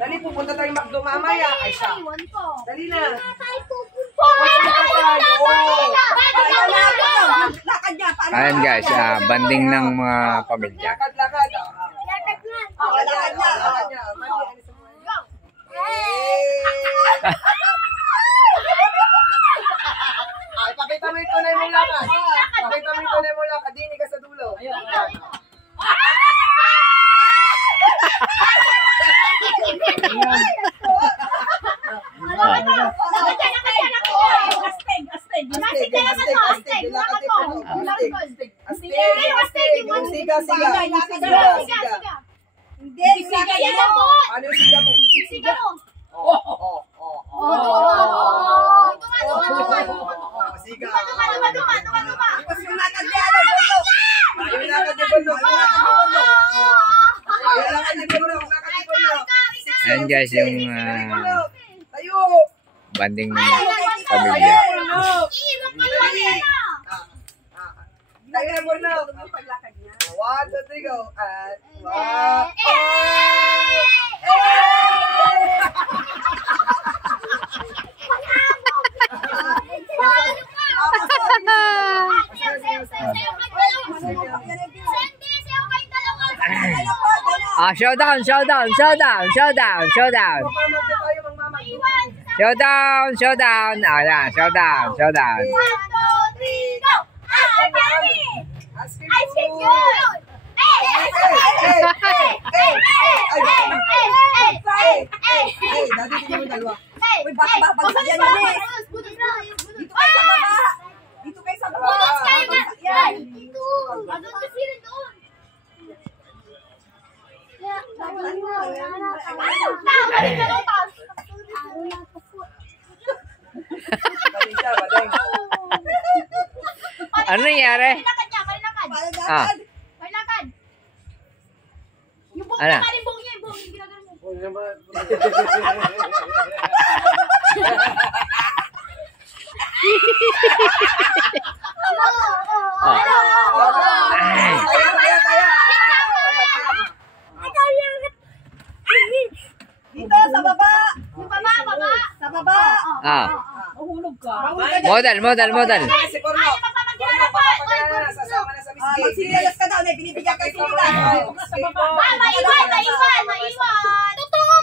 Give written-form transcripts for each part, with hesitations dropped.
Dali, pupunta tayong McDo mamaya. Ay siya. Dali na. Ayan guys, banding ng mga pamilya. Lakad. Lakad niya. Ay, pakita mo yung tunay mong lakad. Pakita mo yung tunay mong lakad. Dini ka sa dulo. Ayan guys, yung banding ng pamilya. Tayo na muna. 1, 2, 3, go. At 1. Showdown. Showdown. Ayan, showdown. 1, 2, 3, go! Ice cream good! Dati mo dalawa. Uy, baka bagsayan yun eh. Dito kayo sa baba. Dito. Doon kasi rin doon. Ano nangyari? Palakad. Yung buong Ano? niya, yung buong yung ginagano mo. Dito sa baba. Sa baba. Mahulog ka. Model. Si Corno. Sasama na sa biscuit. Magsinilas ka daw. Binibigyan ka sinilas. Maiwan. Totoo,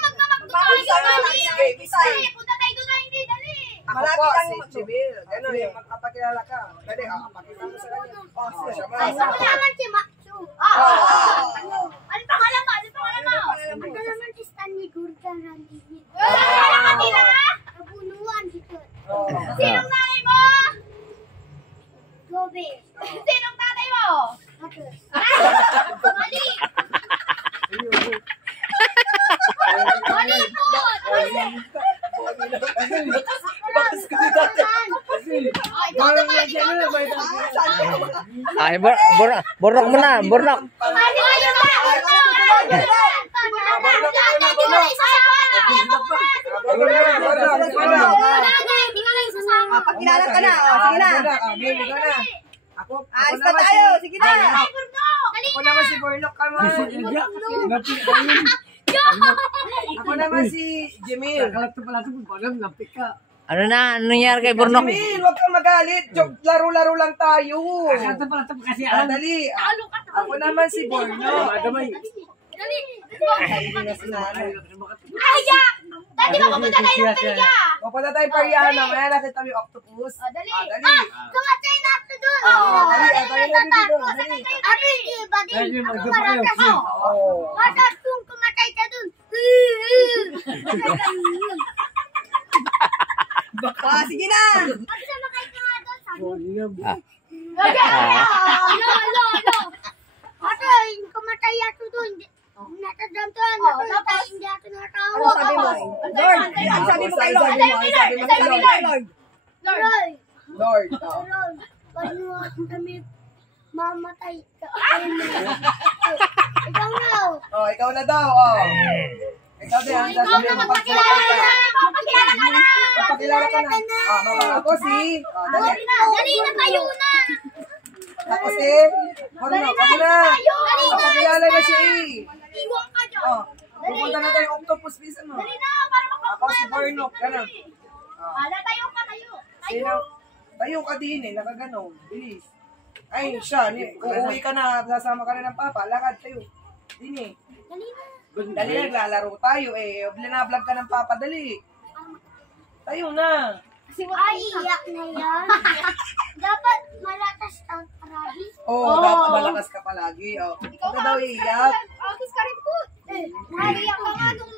punta tayo doon na hindi, dali. Ako po, si Chibil. Gano'n, yung magpapakilala ka. Dali, pakita mo sa kanya. Ay, sa wala naman si Matsu. Ano pangalan mo? Ang naman si Stanley Gurdan Randy. Ano kanina nga? Nabuluan dito. Sinong nanay mo? Gobe. Sinong tatay mo? Matus. Mali. Mali po. Bakas ko dito. Ikaw naman. Ay, burok mo na. Pakilala ka na. Sige na. Ako Alis na naman tayo. Sige na. Ako naman si Bornok Kamo. Ako naman si Jemil. Ano nangyari kay Burnok? Jemil, huwag kang magalit. Laro-laro lang tayo. Dali. Ako naman si Bornok. Dali. Ayak! Dati ba pupunta tayo ng Peliga? Pupunta tayo pariyahan mamaya. Nakita mo yung octopus. Dali. Dali. Kamatay na ito doon. Tayo na dito. Dali. Ano yung iba din? Ako marakas mo. Bakit kung kumatay ka doon? Sige na. Bakit sumakay ka nga doon? Ate, yung kumatay ako doon. Natadam to. Tapos, hindi ako natawag. Ano sabi mo? Lord. Ano sabi mo kay Lord? Lord. Lord, paano kami mamatay? Ikaw na. Ikaw na daw. Ikaw din. Ikaw na magpakilala ka na. Magpakilala ka na. Ako si. Dali na kayo na. Ako si. Ako na. Magpakilala na siya eh. Iwan ka dyan. Pupunta na tayo octopus visa mo. Dali na, para Ako si Bornok, ganun. Tayo ka, tayo. Sino? Tayo ka din eh, nakaganon. Bilis. Ay, siya, uuwi ka na, sasama ka na ng papa, lakad tayo. Din eh. Dali na. Dali, naglalaro tayo eh. Binablog ka ng papa, dali. Tayo na. Ay, iyak na yan. Dapat malakas ang parahi. Oo, dapat malakas ka palagi. Oh. Ikaw ka daw iiyak. Akis ka rin po. Naiyak ka nga nung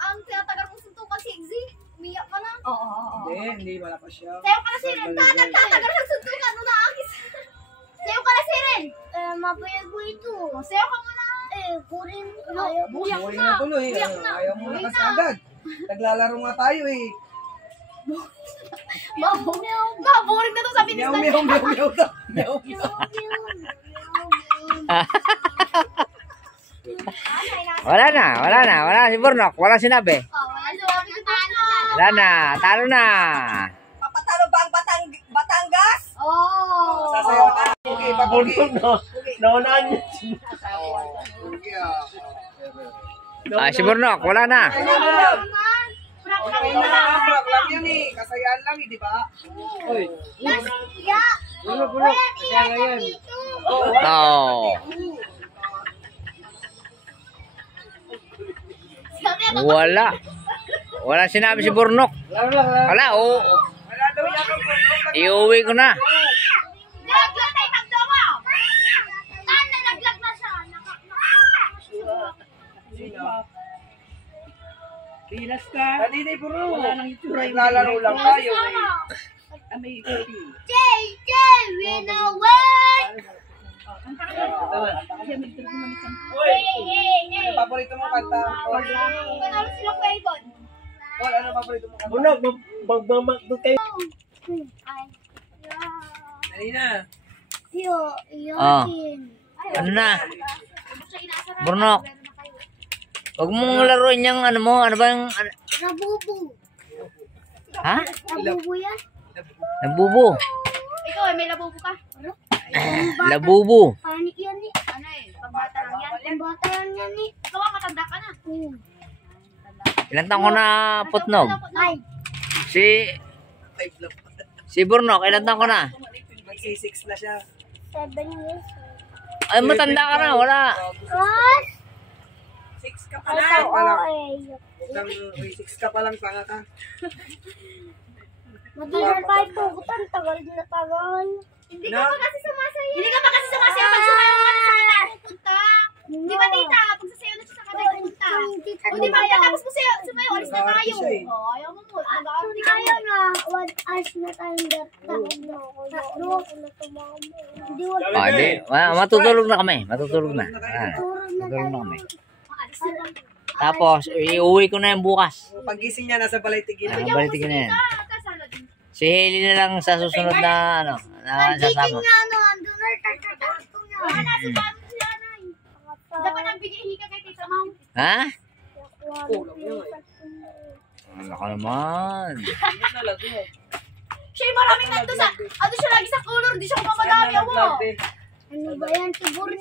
ang tinatagar mong suntukan si Igzy. Umiyak ka na. Hindi, malakas siya. Sayo ka na si Ren. Nagtatagar ng suntukan nung naakis. Sayo ka na si Ren. Mapayag mo ito. Sayo ka muna. Kurin. Uyak Buhay na. na tuloy. Uyak na. Ayaw mo lakas agad. Naglalaro nga tayo eh. Boring na to sa binis Meow, na meow, meow, meow. Meow, meow. Wala si Bornok, wala sinabi. Wala na, talo na. Papatalo ba ang Batangas? Oh. Sasayaw ka. Okay, papugi. Naunaan niya. Si Bornok, wala na. Okay na, prank lang yan eh. Kasayaan lang eh, di ba? Uy. Bulok. Kaya ngayon. Oh. Wala sinabi si Bornok. Wala, oo. Wala daw yan ang Bornok. Iuwi ko na. Naglag tayo magdawa. Nalaglag na siya. Sino? Pilas ka. Kanina bro. Wala nang itsura yung Naglalaro lang tayo eh. May itsura. JJ, win away! Ano paborito mong kanta? Panalo sila kay Don. Paul, ano paborito mong kanta? Bunog, magmamagdod kayo. Dali na. Ano na? Bornok. Huwag mong laruin yung ano mo. Ano ba yung... Nabubu. Ha? Nabubu yan? Nabubo. Ikaw may labubu ka? Labubo. Panik yan eh. Ano eh? Pambata lang yan? Pambata lang yan eh. Ikaw matanda ka na. Ilan taon ko na putnog? Ay. Si Bornok, ilan taon ko na? Magsi-6 na siya. 7 years. Ay, matanda ka na. Wala. What? 6 ka pa lang. eh. 6 ka pa lang, tanga ka. Matagal pa ito. Tagal na tagal. Hindi ka pa kasi sumasayaw. Hindi ka pa kasi sumasayaw. Pag sumayaw ka na sa kanila pupunta. Di ba tita? Pag sasayaw na siya sa kanila pupunta. O di ba tapos mo sumayaw. Alis na tayo. Ayaw mo mo. Mag-aarti ka mo. Na 1 hours na tayong Di. Matutulog na kami. Matutulog na. Matutulog na kami. Tapos, iuwi ko na yung bukas. Pagising niya, nasa Balaytigin. Balitigin na yan. Si Hailey na lang sa susunod na ano, na sasama. Andun na tatatakto niya. Wala na sa bago siya na. Dapat ang bigay ka kay Tita Mom. Ha? Ano ka naman? Siya yung maraming nandun sa, ano siya lagi sa color, di siya kumamadami ako. Ano ba yan? Siguro